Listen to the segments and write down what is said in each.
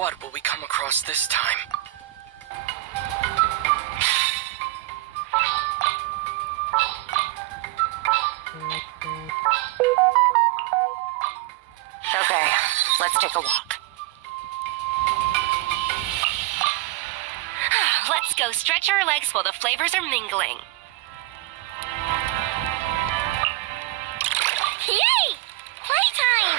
what will we come across this time? Okay, let's take a walk. Let's go stretch our legs while the flavors are mingling. Yay! Playtime!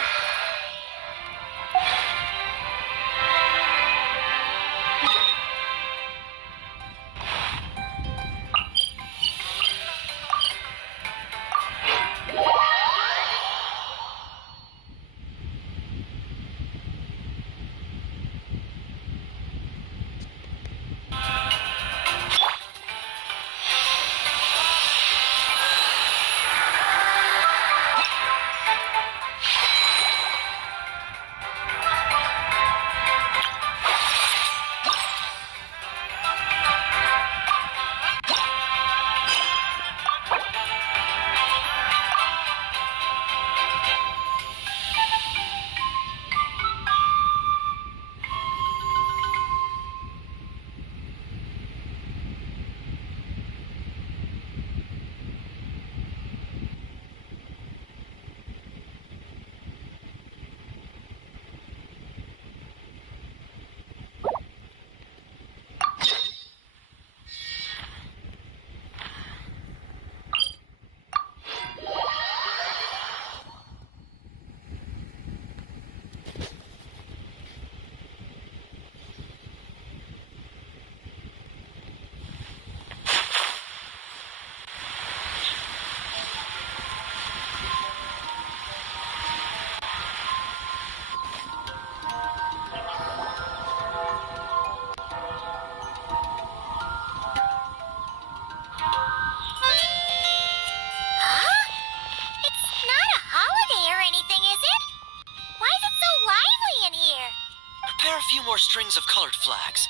Strings of colored flags.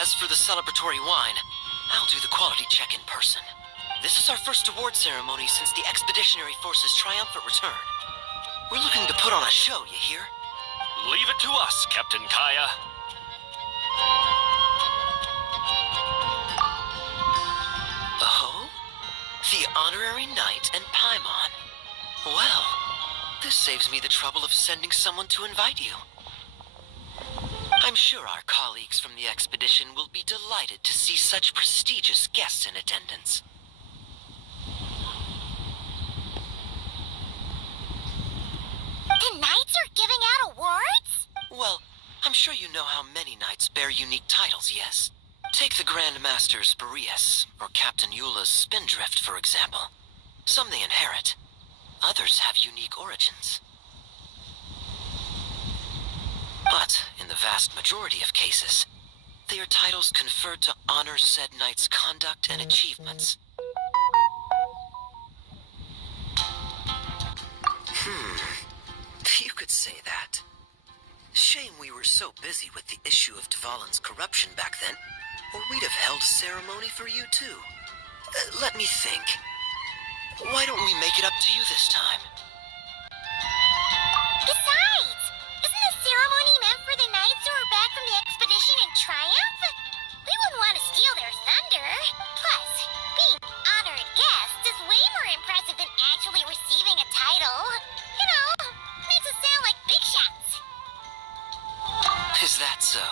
As for the celebratory wine, I'll do the quality check in person. This is our first award ceremony since the Expeditionary Force's triumphant return. We're looking to put on a show, you hear? Leave it to us, Captain Kaya. Oh? The Honorary Knight and Paimon. Well, this saves me the trouble of sending someone to invite you. I'm sure our colleagues from the expedition will be delighted to see such prestigious guests in attendance. The knights are giving out awards? Well, I'm sure you know how many knights bear unique titles, yes? Take the Grand Master's Boreas, or Captain Eula's Spindrift, for example. Some they inherit. Others have unique origins. But, in the vast majority of cases, they are titles conferred to honor said knight's conduct and achievements. You could say that. Shame we were so busy with the issue of Dvalin's corruption back then, or we'd have held a ceremony for you too. Let me think. Why don't we make it up to you this time? Besides, isn't the ceremony meant for the knights who are back from the expedition in triumph? We wouldn't want to steal their thunder. Plus, being honored guests is way more impressive than actually receiving a title. You know, makes us sound like big shots. Is that so?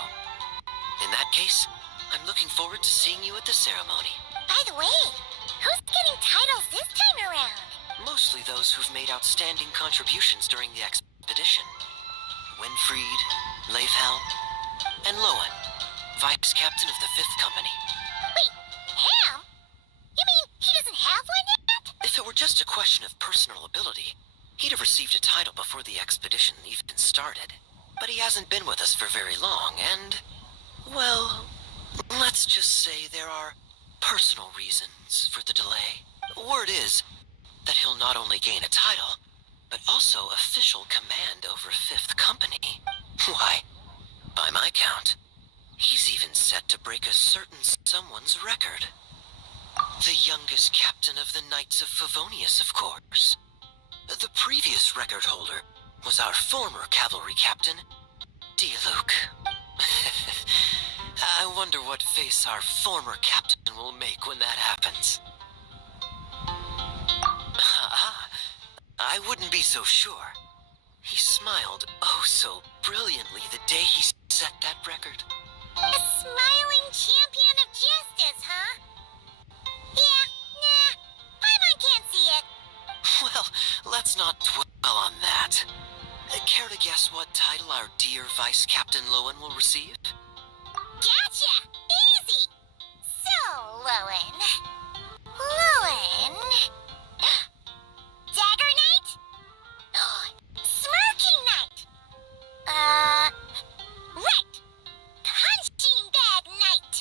In that case, I'm looking forward to seeing you at the ceremony. By the way, who's getting titles this time around? Mostly those who've made outstanding contributions during the expedition. Winfried, Leifhelm, and Lohen, Vice Captain of the 5th Company. Wait, Ham? You mean he doesn't have one yet? If it were just a question of personal ability, he'd have received a title before the expedition even started. But he hasn't been with us for very long, and, well, let's just say there are personal reasons for the delay. Word is that he'll not only gain a title, but also official command over 5th Company. Why, by my count, he's even set to break a certain someone's record. The youngest captain of the Knights of Favonius, of course. The previous record holder was our former cavalry captain, Diluc. I wonder what face our former captain will make when that happens. I wouldn't be so sure. He smiled oh so brilliantly the day he set that record. A smiling champion of justice, huh? Yeah, nah. Paimon can't see it. Well, let's not dwell on that. Care to guess what title our dear Vice Captain Lohen will receive? Gotcha! Easy! So, Lohen... Lohen... Dagger Knight? Smirking Knight! Right! Punching Bag Knight!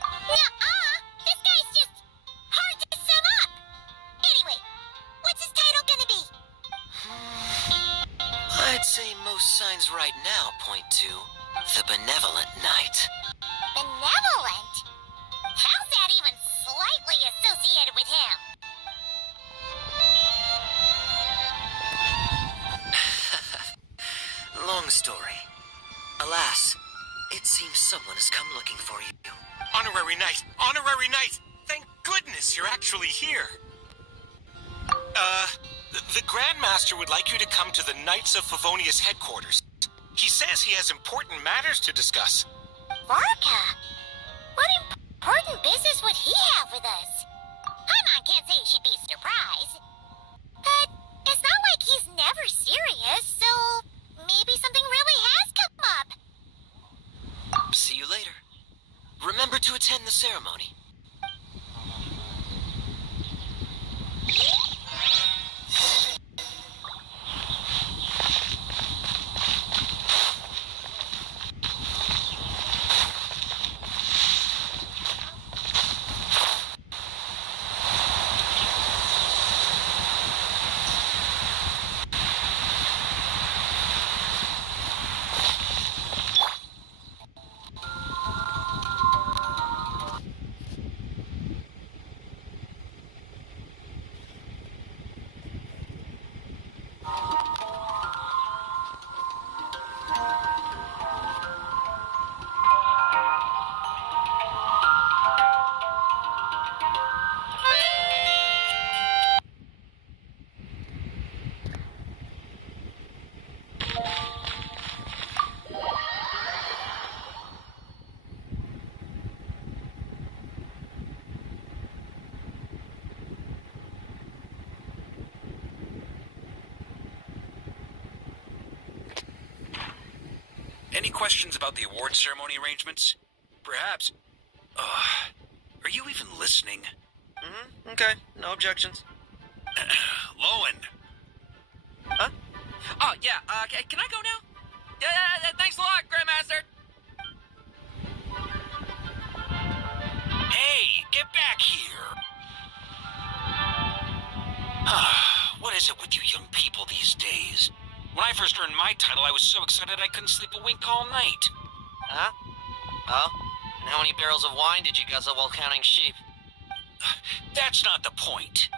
Nuh-uh! This guy's just hard to sum up! Anyway, what's his title gonna be? I'd say most signs right now point to the Benevolent Knight. Benevolent? How's that even slightly associated with him? Long story. Alas, it seems someone has come looking for you. Honorary Knight! Honorary Knight! Thank goodness you're actually here! The Grandmaster would like you to come to the Knights of Favonius headquarters. He says he has important matters to discuss. Varka? What important business would he have with us? Paimon can't say she'd be surprised. But it's not like he's never serious, so maybe something really has come up. See you later. Remember to attend the ceremony. Any questions about the award ceremony arrangements? Perhaps. Are you even listening? Okay, no objections. Lohen! Huh? Oh, yeah, can I go now? Yeah, thanks a lot, Grandmaster! Hey, get back here! What is it with you young people these days? When I first earned my title, I was so excited I couldn't sleep a wink all night. Huh? Oh? And how many barrels of wine did you guzzle while counting sheep? That's not the point.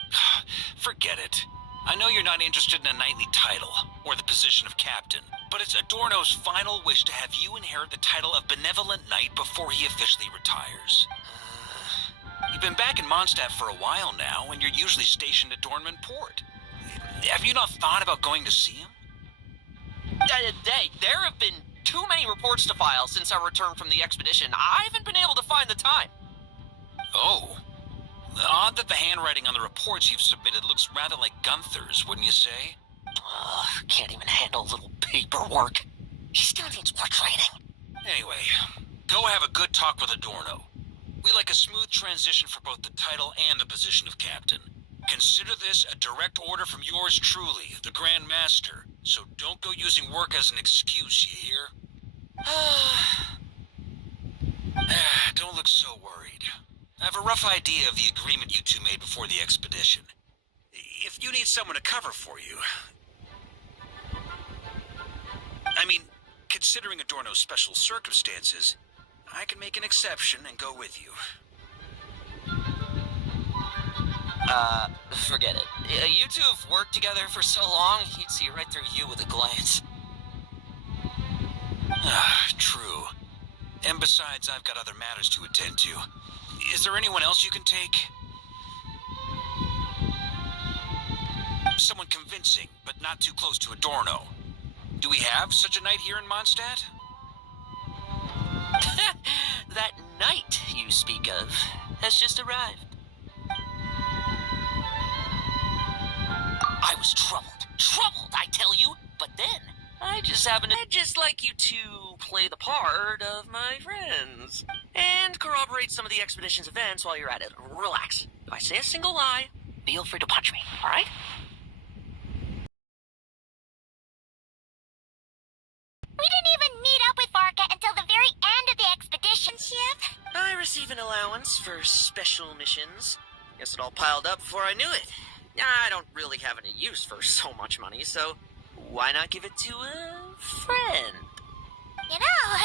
Forget it. I know you're not interested in a knightly title, or the position of captain, but it's Adorno's final wish to have you inherit the title of Benevolent Knight before he officially retires. You've been back in Mondstadt for a while now, and you're usually stationed at Dornman Port. Have you not thought about going to see him? There have been too many reports to file since our return from the expedition. I haven't been able to find the time. Oh. Odd that the handwriting on the reports you've submitted looks rather like Gunther's, wouldn't you say? Can't even handle a little paperwork. He still needs more training. Anyway, go have a good talk with Adorno. We like a smooth transition for both the title and the position of captain. Consider this a direct order from yours truly, the Grand Master, so don't go using work as an excuse, you hear? Don't look so worried. I have a rough idea of the agreement you two made before the expedition. If you need someone to cover for you... I mean, considering Adorno's special circumstances, I can make an exception and go with you. Forget it. You two have worked together for so long, he'd see right through you with a glance. True. And besides, I've got other matters to attend to. Is there anyone else you can take? Someone convincing, but not too close to Adorno. Do we have such a knight here in Mondstadt? That knight you speak of has just arrived. I was troubled, I tell you, but then I just happened to... I'd just like you to play the part of my friends and corroborate some of the expedition's events while you're at it. Relax. If I say a single lie, feel free to punch me, all right? We didn't even meet up with Varka until the very end of the expedition ship. I receive an allowance for special missions. Guess it all piled up before I knew it. I don't really have any use for so much money, so why not give it to a friend? You know,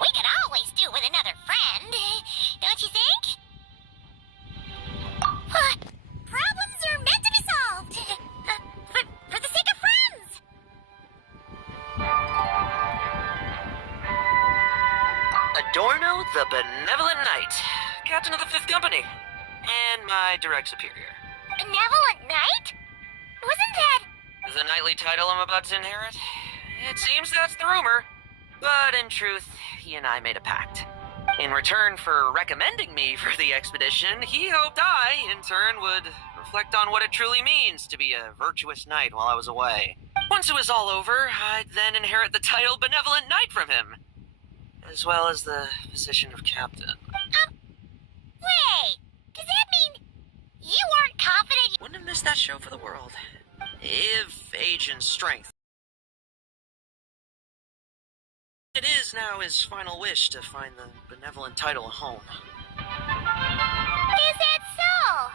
we could always do with another friend, don't you think? Problems are meant to be solved. For the sake of friends. Adorno the Benevolent Knight, Captain of the Fifth Company, and my direct superior. Benevolent Knight? Wasn't that... The knightly title I'm about to inherit? It seems that's the rumor. But in truth, he and I made a pact. In return for recommending me for the expedition, he hoped I, in turn, would reflect on what it truly means to be a virtuous knight while I was away. Once it was all over, I'd then inherit the title Benevolent Knight from him, as well as the position of captain. Wait, does that mean you weren't confident? Wouldn't have missed that show for the world. If age and strength. It is now his final wish to find the benevolent title a home. Is that so?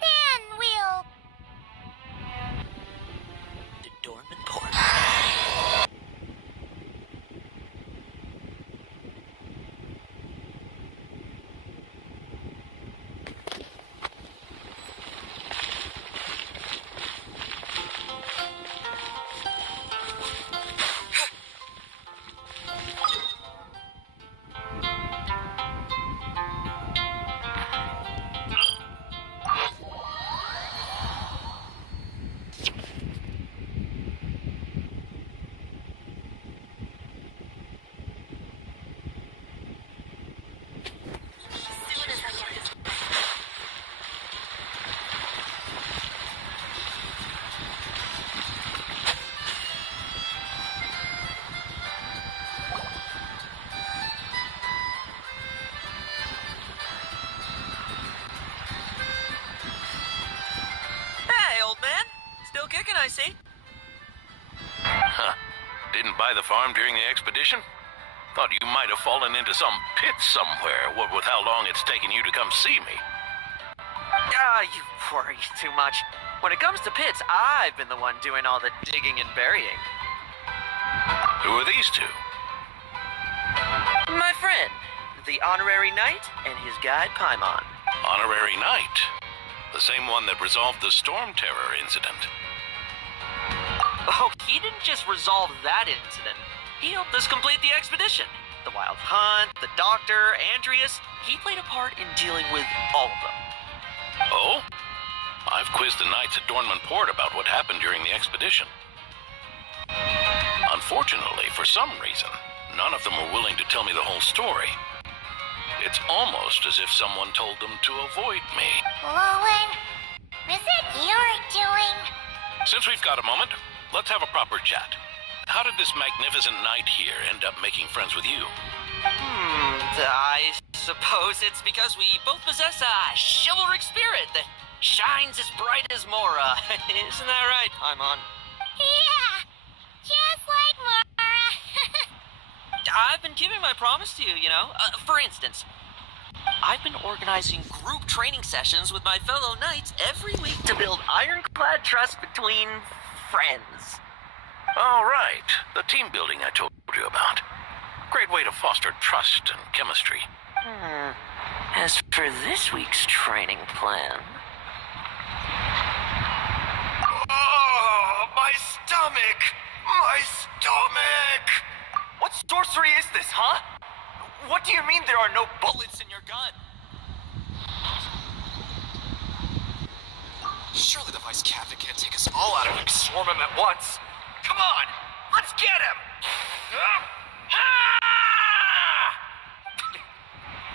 Then we'll... To Dorman Port. Kicking, I see. Huh. Didn't buy the farm during the expedition? Thought you might have fallen into some pit somewhere, what with how long it's taken you to come see me. You worry too much. When it comes to pits, I've been the one doing all the digging and burying. Who are these two? My friend, the honorary knight and his guide Paimon. Honorary knight? The same one that resolved the storm terror incident. Oh, he didn't just resolve that incident. He helped us complete the expedition. The Wild Hunt, the Doctor, Andreas. He played a part in dealing with all of them. Oh? I've quizzed the knights at Dorman Port about what happened during the expedition. Unfortunately, for some reason, none of them were willing to tell me the whole story. It's almost as if someone told them to avoid me. Lohen, is it your doing? Since we've got a moment, let's have a proper chat. How did this magnificent knight here end up making friends with you? I suppose it's because we both possess a chivalric spirit that shines as bright as Mora. Isn't that right, Paimon? Yeah, just like Mara. I've been keeping my promise to you, you know. For instance, I've been organizing group training sessions with my fellow knights every week to build ironclad trust between friends. All right, the team building I told you about. Great way to foster trust and chemistry. As for this week's training plan... Oh, my stomach! My stomach! What's sorcery is this, huh? What do you mean there are no bullets in your gun? Surely the vice captain can't take us all out and swarm him at once. Come on, let's get him!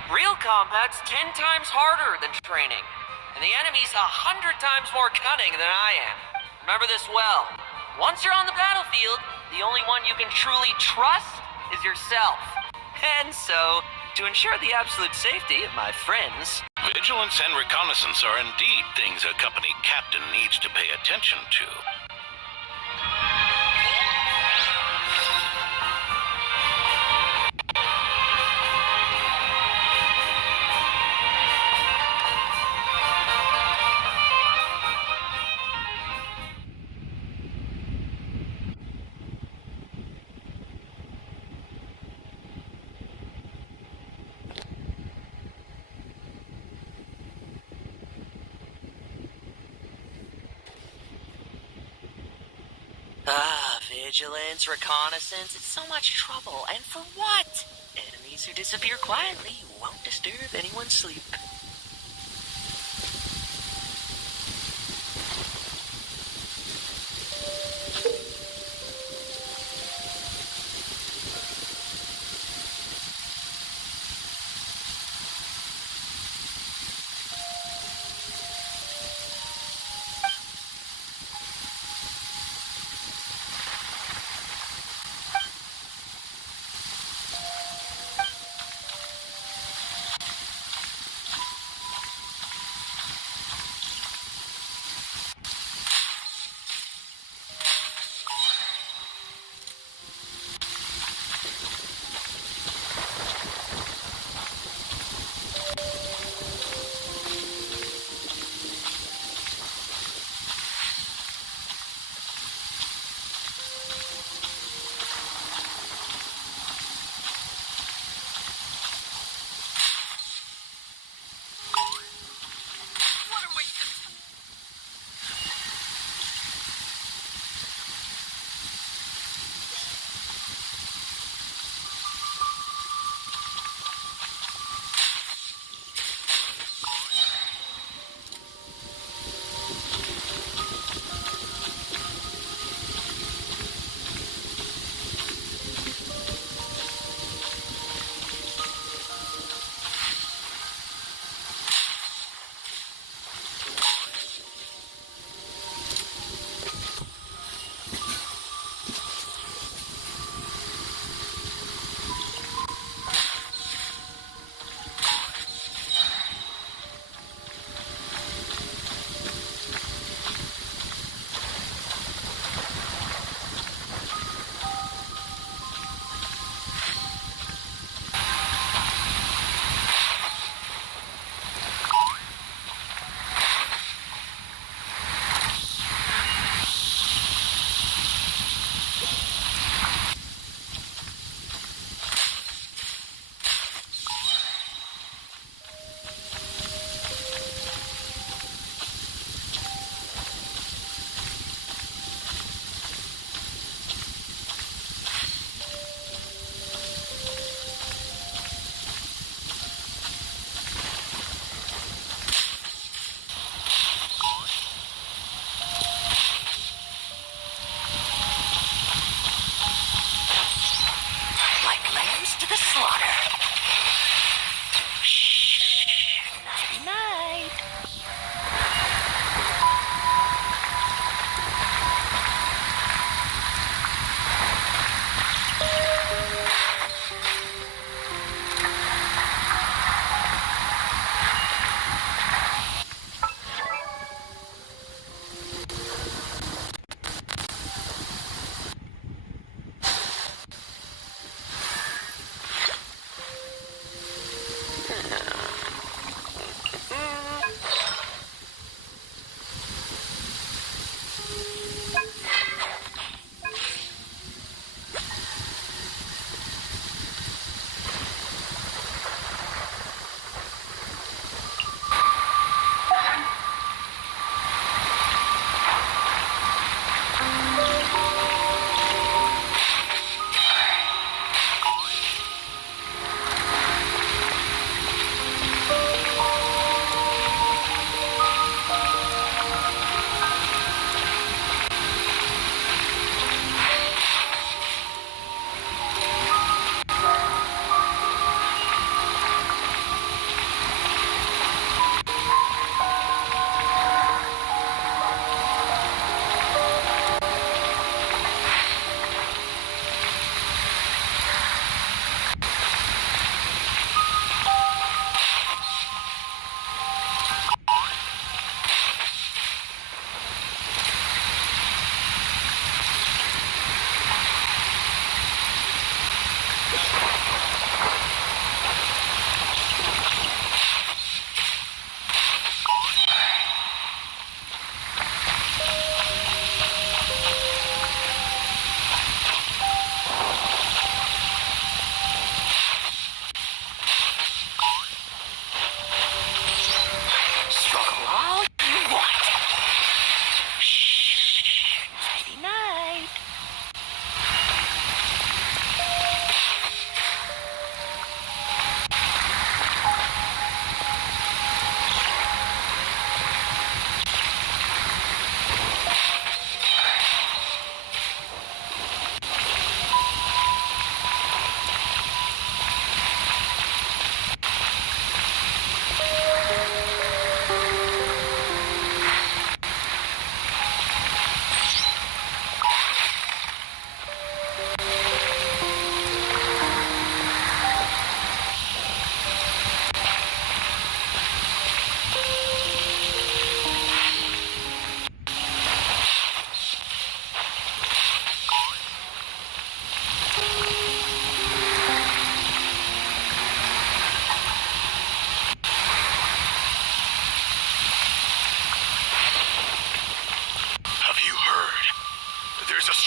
Real combat's 10 times harder than training, and the enemy's 100 times more cunning than I am. Remember this well. Once you're on the battlefield, the only one you can truly trust is yourself. And so, to ensure the absolute safety of my friends... Vigilance and reconnaissance are indeed things a company captain needs to pay attention to. Vigilance, reconnaissance, it's so much trouble, and for what? Enemies who disappear quietly won't disturb anyone's sleep.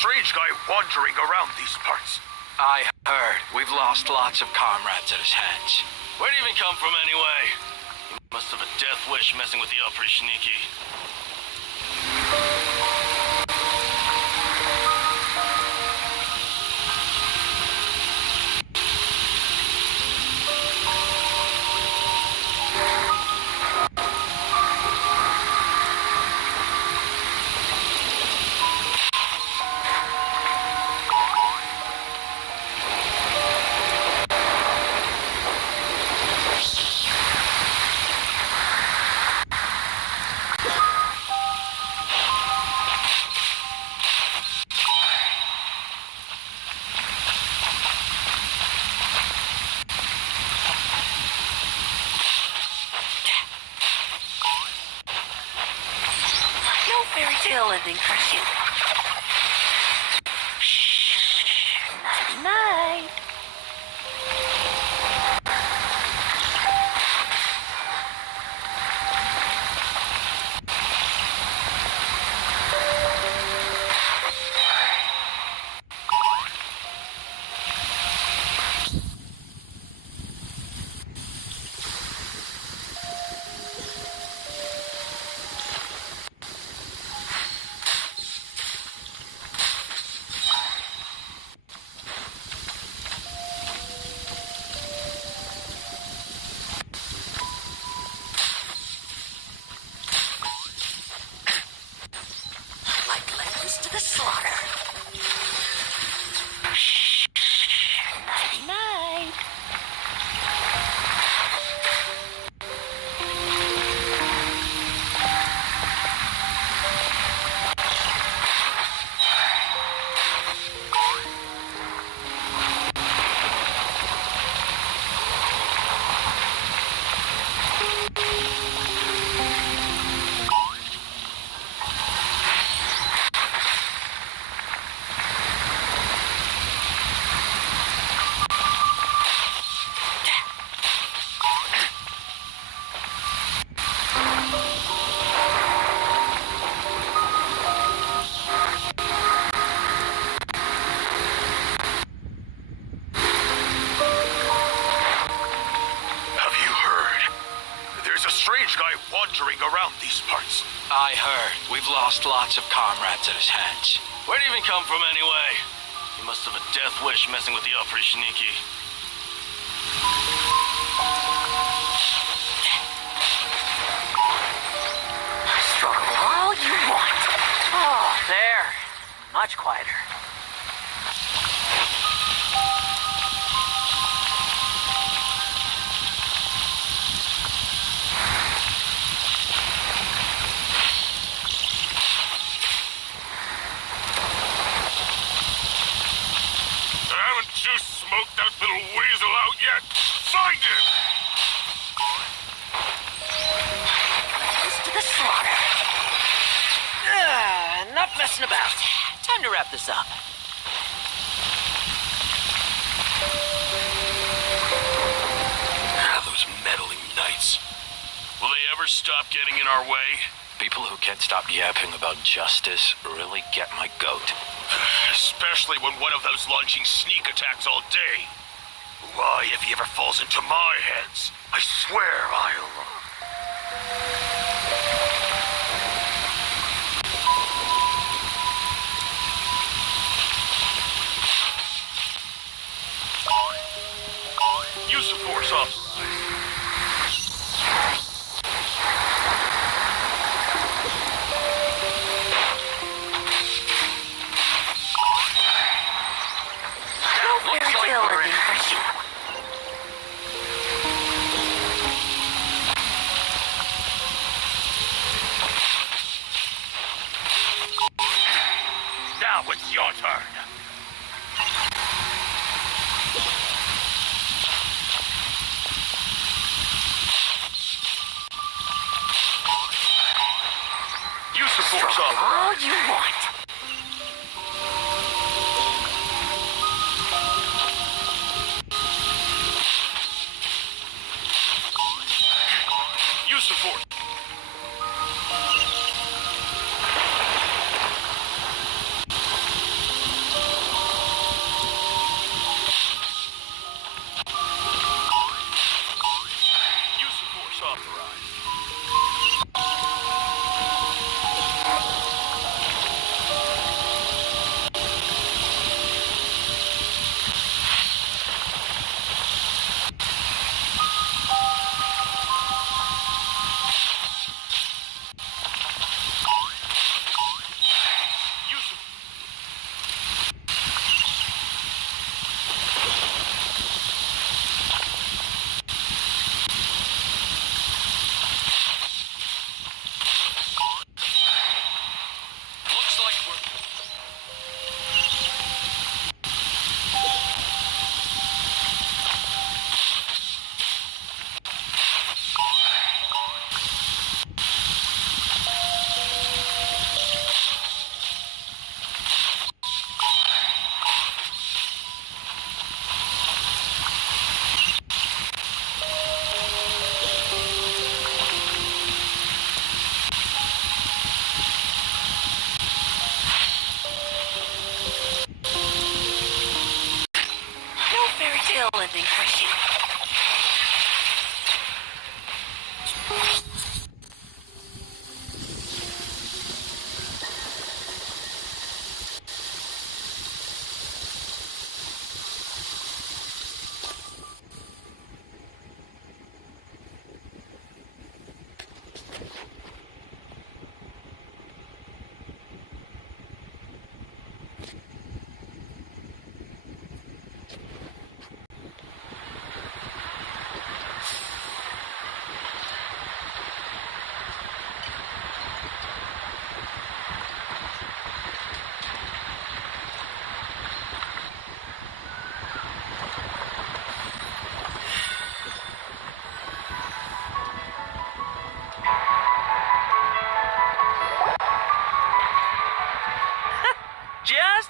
strange guy wandering around these parts. I heard. We've lost lots of comrades at his hands. Where'd he even come from anyway? He must have a death wish messing with the Oprichniki. Fairy tale ending for you. Night night. To the slaughter. Night night. Wandering around these parts. I heard. We've lost lots of comrades at his hands. Where'd he even come from anyway? He must have a death wish messing with the Oprichniki. Struggle all you want. Oh, there. Much quieter. Smoke that little weasel out yet? Find him! Close to the slaughter. Enough messing about. Time to wrap this up. Those meddling knights. Will they ever stop getting in our way? People who can't stop yapping about justice really get my goat. Especially when one of them's launching sneak attacks all day. Why, if he ever falls into my hands, I swear I'll... Use of force authorized. Now it's your turn. Use the force All authorized. you want. Use the force.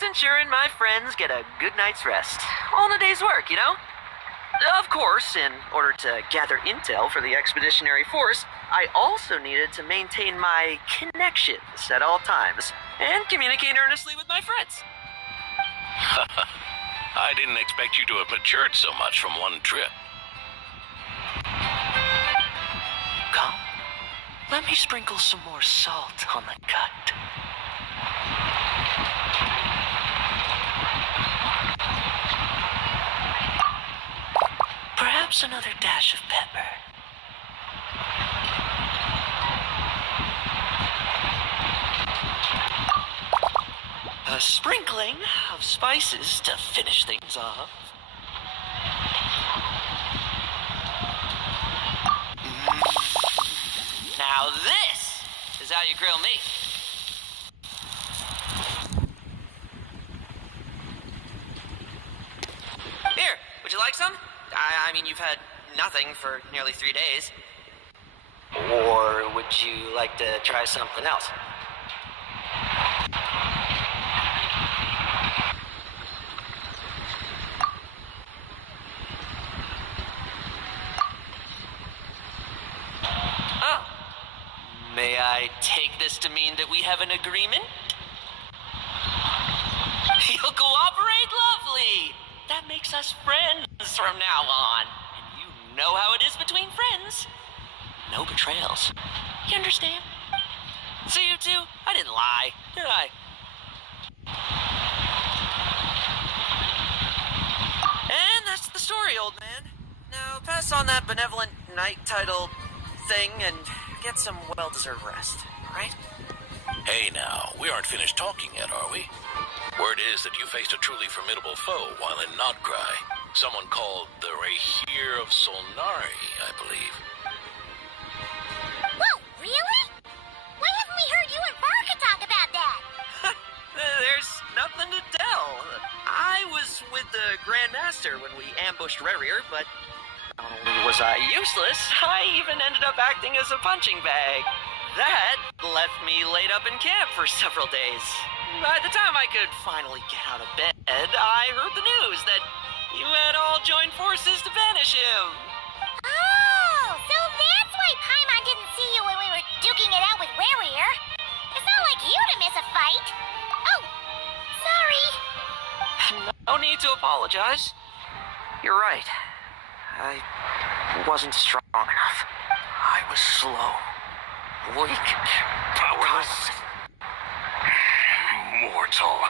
ensuring my friends get a good night's rest. All in a day's work, you know? Of course, in order to gather intel for the expeditionary force, I also needed to maintain my connections at all times and communicate earnestly with my friends. I didn't expect you to have matured so much from one trip. Come, let me sprinkle some more salt on the cut. Perhaps another dash of pepper. A sprinkling of spices to finish things off. Now this is how you grill me. Here, would you like some? I mean, you've had nothing for nearly 3 days. Or would you like to try something else? Oh. May I take this to mean that we have an agreement? You'll cooperate? Lovely! That makes us friends from now on. And you know how it is between friends. No betrayals. You understand? So you two, I didn't lie, did I? And that's the story, old man. Now pass on that benevolent knight title thing and get some well-deserved rest, all right? Hey now, we aren't finished talking yet, are we? Word is that you faced a truly formidable foe while in Notgrai. Someone called the Rahir of Solnari, I believe. Whoa, really? Why haven't we heard you and Barca talk about that? There's nothing to tell. I was with the Grand Master when we ambushed Rahir, but not only was I useless, I even ended up acting as a punching bag. That left me laid up in camp for several days. By the time I could finally get out of bed, I heard the news that you had all joined forces to banish him. Oh, so that's why Paimon didn't see you when we were duking it out with Warrior. It's not like you to miss a fight. Oh, sorry. No need to apologize. You're right. I wasn't strong enough. I was slow, weak, powerless. Mortal.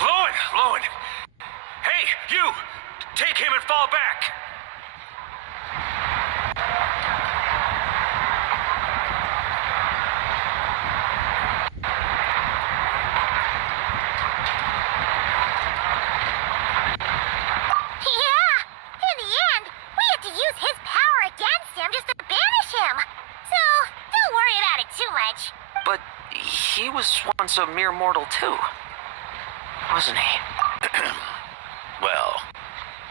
Lohen! Hey, you! Take him and fall back! Yeah, in the end, we had to use his power against him just to banish him. So, don't worry about it too much. But he was once a mere mortal too, wasn't he? Well,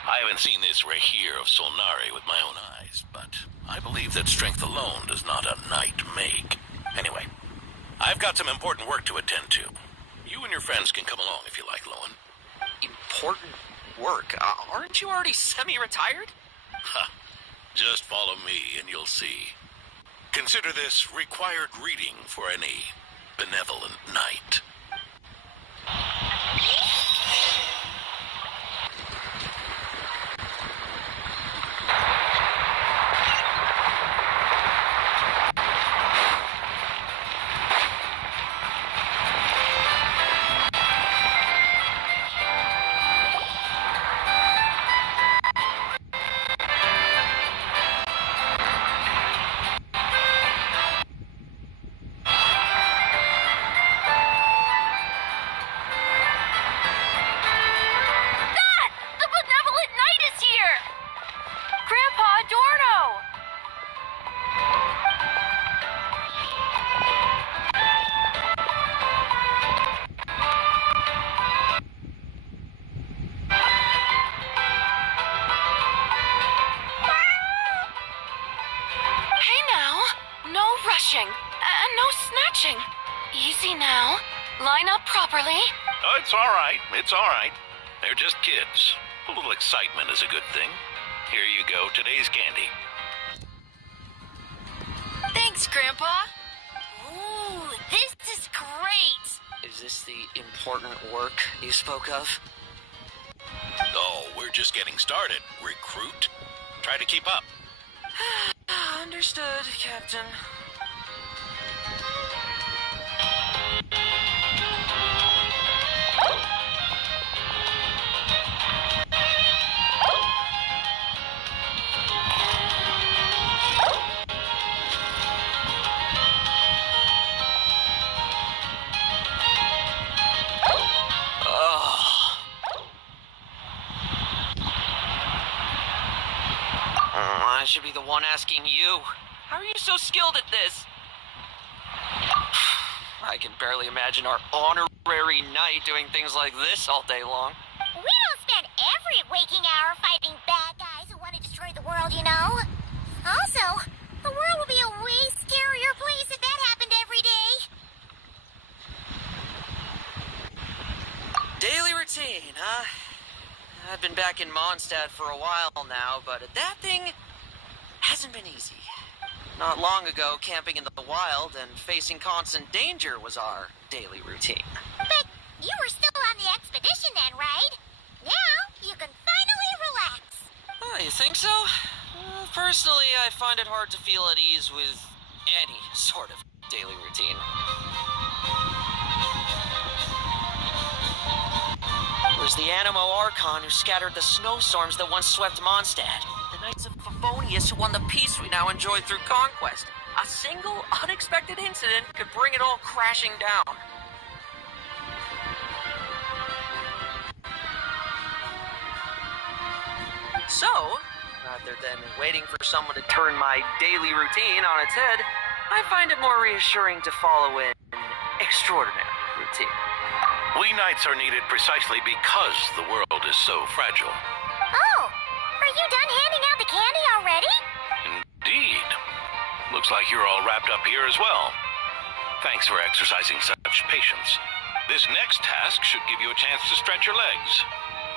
I haven't seen this Rahir of Solnari with my own eyes, but I believe that strength alone does not a knight make. Anyway, I've got some important work to attend to. You and your friends can come along if you like, Lohen. Important work? Aren't you already semi-retired? Ha! Just follow me and you'll see. Consider this required reading for any benevolent knight. No snatching. Easy now. Line up properly. Oh, it's all right. It's all right. They're just kids. A little excitement is a good thing. Here you go, today's candy. Thanks, Grandpa. Ooh, this is great. Is this the important work you spoke of? Oh, we're just getting started. Recruit. Try to keep up. Understood, Captain. I should be the one asking you. How are you so skilled at this? I can barely imagine our honorary knight doing things like this all day long. We don't spend every waking hour fighting bad guys who want to destroy the world, you know? Also, the world would be a way scarier place if that happened every day. Daily routine, huh? I've been back in Mondstadt for a while now, but that thing hasn't been easy. Not long ago, camping in the wild and facing constant danger was our daily routine. But you were still on the expedition then, right? Now you can finally relax. Oh, you think so? Personally, I find it hard to feel at ease with any sort of daily routine. It was the Animo Archon who scattered the snowstorms that once swept Mondstadt. The Knights of Favonius who won the peace we now enjoy through conquest. A single, unexpected incident could bring it all crashing down. So, rather than waiting for someone to turn my daily routine on its head, I find it more reassuring to follow an extraordinary routine. We knights are needed precisely because the world is so fragile. Oh, are you done handing out the candy already? Indeed. Looks like you're all wrapped up here as well. Thanks for exercising such patience. This next task should give you a chance to stretch your legs.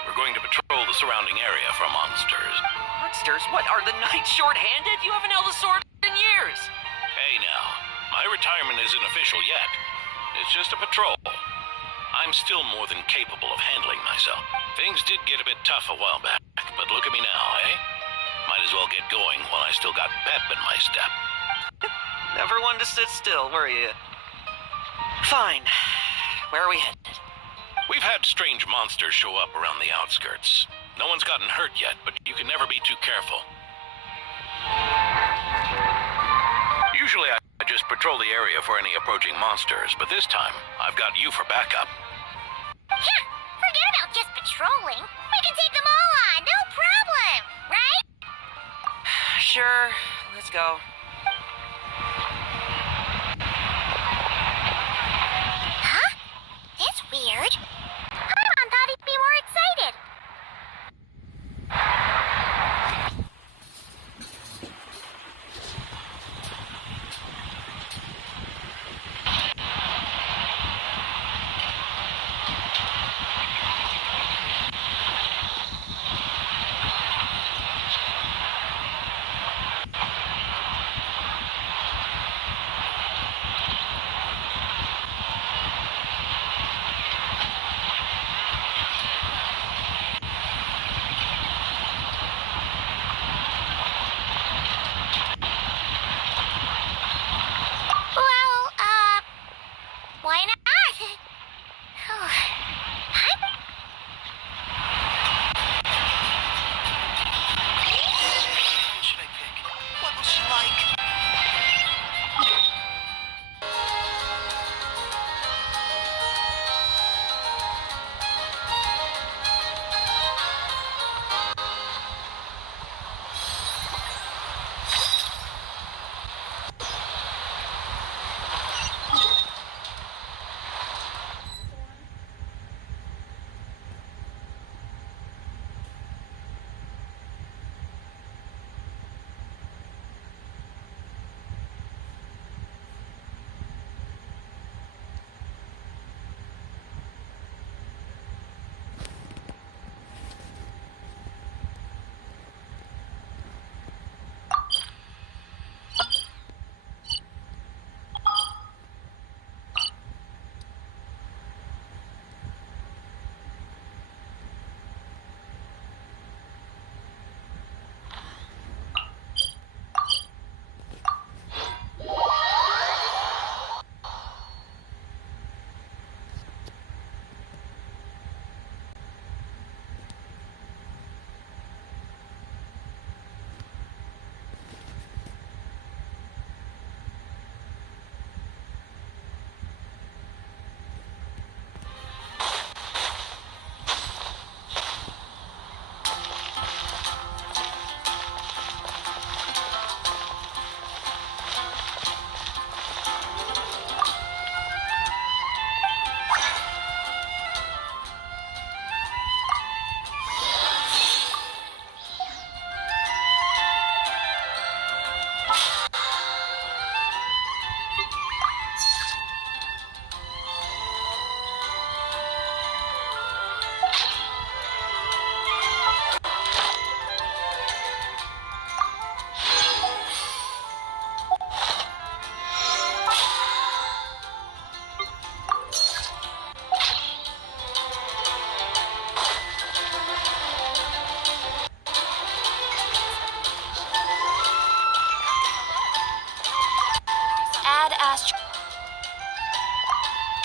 We're going to patrol the surrounding area for monsters. Monsters? What, are the knights short-handed? You haven't held a sword in years. Hey now, my retirement isn't official yet. It's just a patrol. I'm still more than capable of handling myself. Things did get a bit tough a while back, but look at me now, eh? Might as well get going while I still got pep in my step. Never one to sit still, were you? Fine. Where are we headed? We've had strange monsters show up around the outskirts. No one's gotten hurt yet, but you can never be too careful. Usually I just patrol the area for any approaching monsters, but this time I've got you for backup. Yeah, forget about just patrolling. We can take them all on, no problem, right? Sure, let's go. Huh? That's weird. Paimon thought he'd be more excited.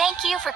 Thank you for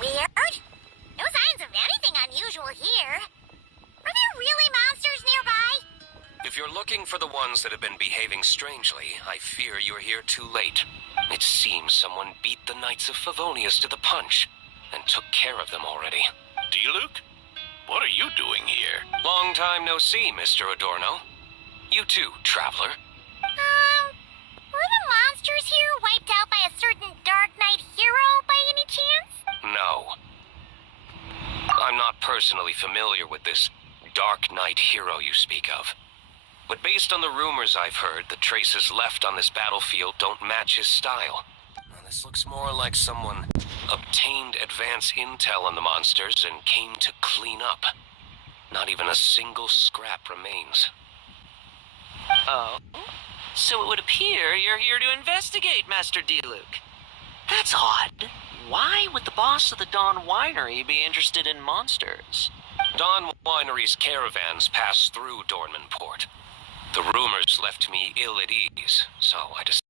Weird? No signs of anything unusual here. Are there really monsters nearby? If you're looking for the ones that have been behaving strangely, I fear you're here too late. It seems someone beat the Knights of Favonius to the punch, and took care of them already. D-Luke? What are you doing here? Long time no see, Mr. Adorno. You too, traveler. Were the monsters here wiped out by a certain Dark Knight hero by any chance? No. I'm not personally familiar with this Dark Knight hero you speak of. But based on the rumors I've heard, the traces left on this battlefield don't match his style. Now, this looks more like someone obtained advance intel on the monsters and came to clean up. Not even a single scrap remains. Oh? So it would appear you're here to investigate, Master D-Luke. That's odd. Why would the boss of the Dawn Winery be interested in monsters? Dawn Winery's caravans pass through Dornman Port. The rumors left me ill at ease, so I decided.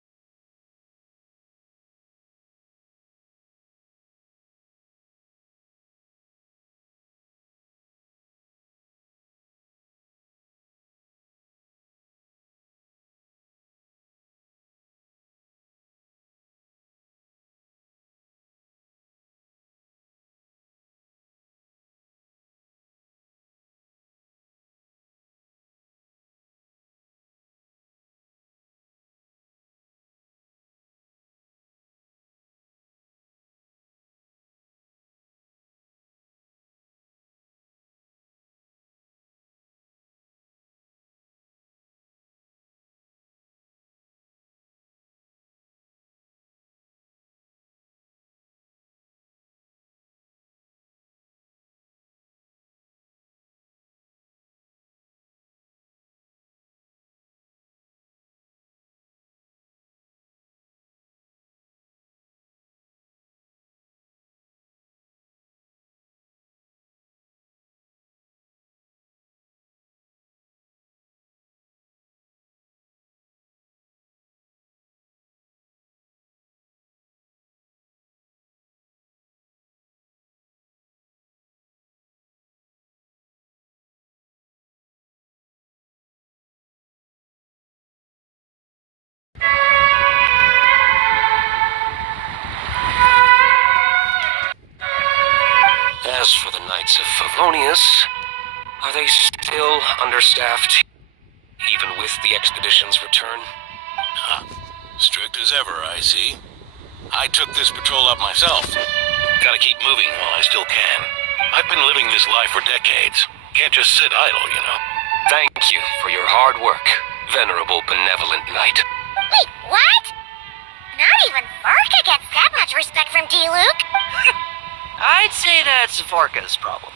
As for the Knights of Favonius, are they still understaffed, even with the expedition's return? Strict as ever, I see. I took this patrol up myself. Gotta keep moving while I still can. I've been living this life for decades. Can't just sit idle, you know. Thank you for your hard work, venerable benevolent knight. Wait, what? Not even Varka gets that much respect from D-Luke. I'd say that's Varka's problem.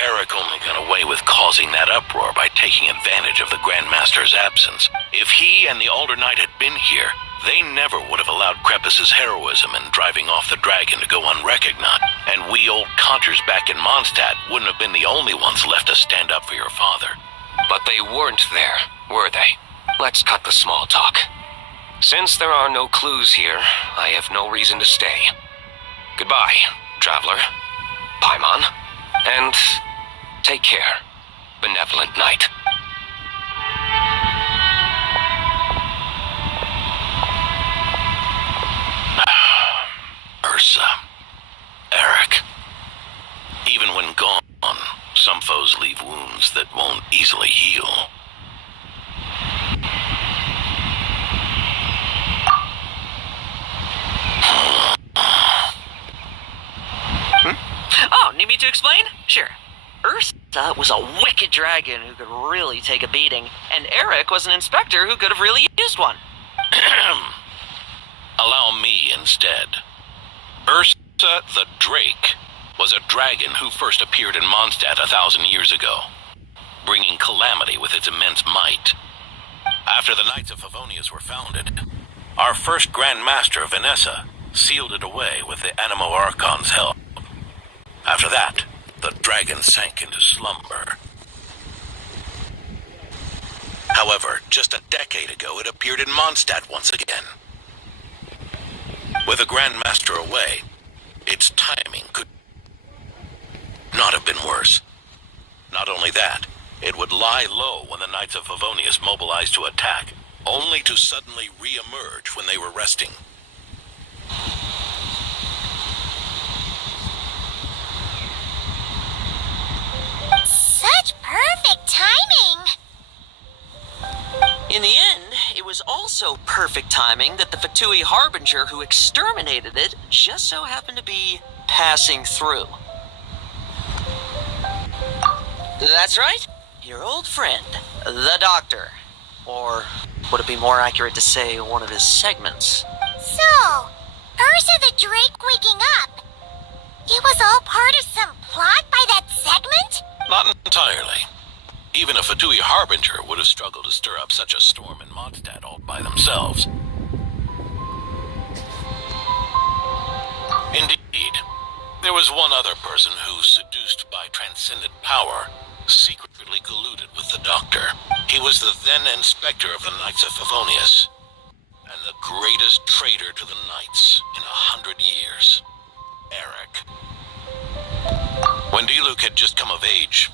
Eric only got away with causing that uproar by taking advantage of the Grandmaster's absence. If he and the Alder Knight had been here, they never would have allowed Krepus's heroism in driving off the dragon to go unrecognized. And we old Conters back in Mondstadt wouldn't have been the only ones left to stand up for your father. But they weren't there, were they? Let's cut the small talk. Since there are no clues here, I have no reason to stay. Goodbye, traveler, Paimon, and take care, benevolent knight. Ursa. Eric. Even when gone, some foes leave wounds that won't easily heal. Oh, need me to explain? Sure. Ursa was a wicked dragon who could really take a beating, and Eric was an inspector who could have really used one. Allow me instead. Ursa the Drake was a dragon who first appeared in Mondstadt 1,000 years ago, bringing calamity with its immense might. After the Knights of Favonius were founded, our first Grand Master, Vanessa, sealed it away with the Animo Archon's help. After that, the dragon sank into slumber. However, just a decade ago, it appeared in Mondstadt once again. With the Grand Master away, its timing could not have been worse. Not only that, it would lie low when the Knights of Favonius mobilized to attack, only to suddenly re-emerge when they were resting. Such perfect timing. In the end, it was also perfect timing that the Fatui Harbinger who exterminated it just so happened to be passing through. That's right, your old friend, the Doctor. Or would it be more accurate to say one of his segments? So, Ursa the Drake waking up. It was all part of some plot by that segment? Not entirely. Even a Fatui Harbinger would have struggled to stir up such a storm in Mondstadt all by themselves. Indeed, there was one other person who, seduced by transcendent power, secretly colluded with the Doctor. He was the then Inspector of the Knights of Favonius, and the greatest traitor to the Knights in 100 years, Eric. When D-Luke had just come of age,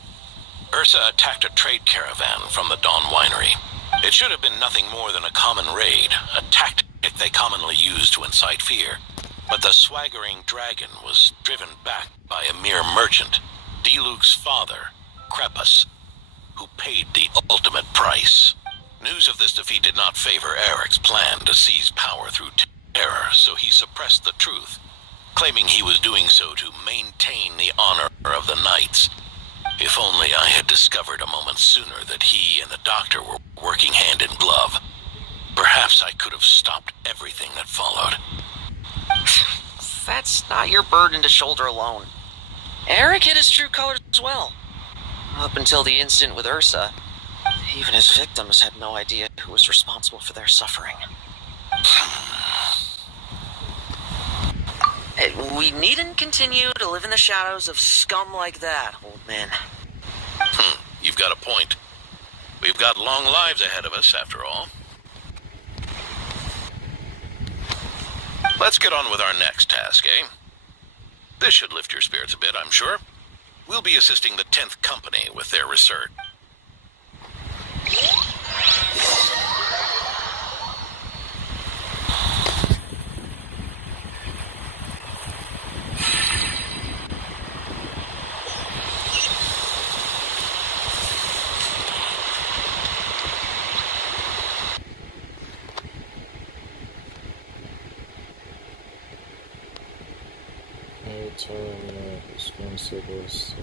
Ursa attacked a trade caravan from the Dawn Winery. It should have been nothing more than a common raid, a tactic they commonly use to incite fear. But the swaggering dragon was driven back by a mere merchant, D-Luke's father, Krepus, who paid the ultimate price. News of this defeat did not favor Eric's plan to seize power through terror, so he suppressed the truth, claiming he was doing so to maintain the honor of the Knights. If only I had discovered a moment sooner that he and the Doctor were working hand in glove, perhaps I could have stopped everything that followed. That's not your burden to shoulder alone. Eric hid his true colors as well. Up until the incident with Ursa, even his victims had no idea who was responsible for their suffering. We needn't continue to live in the shadows of scum like that, old man. You've got a point. We've got long lives ahead of us, after all. Let's get on with our next task, eh? This should lift your spirits a bit, I'm sure. We'll be assisting the 10th Company with their research. Turn this one. so this.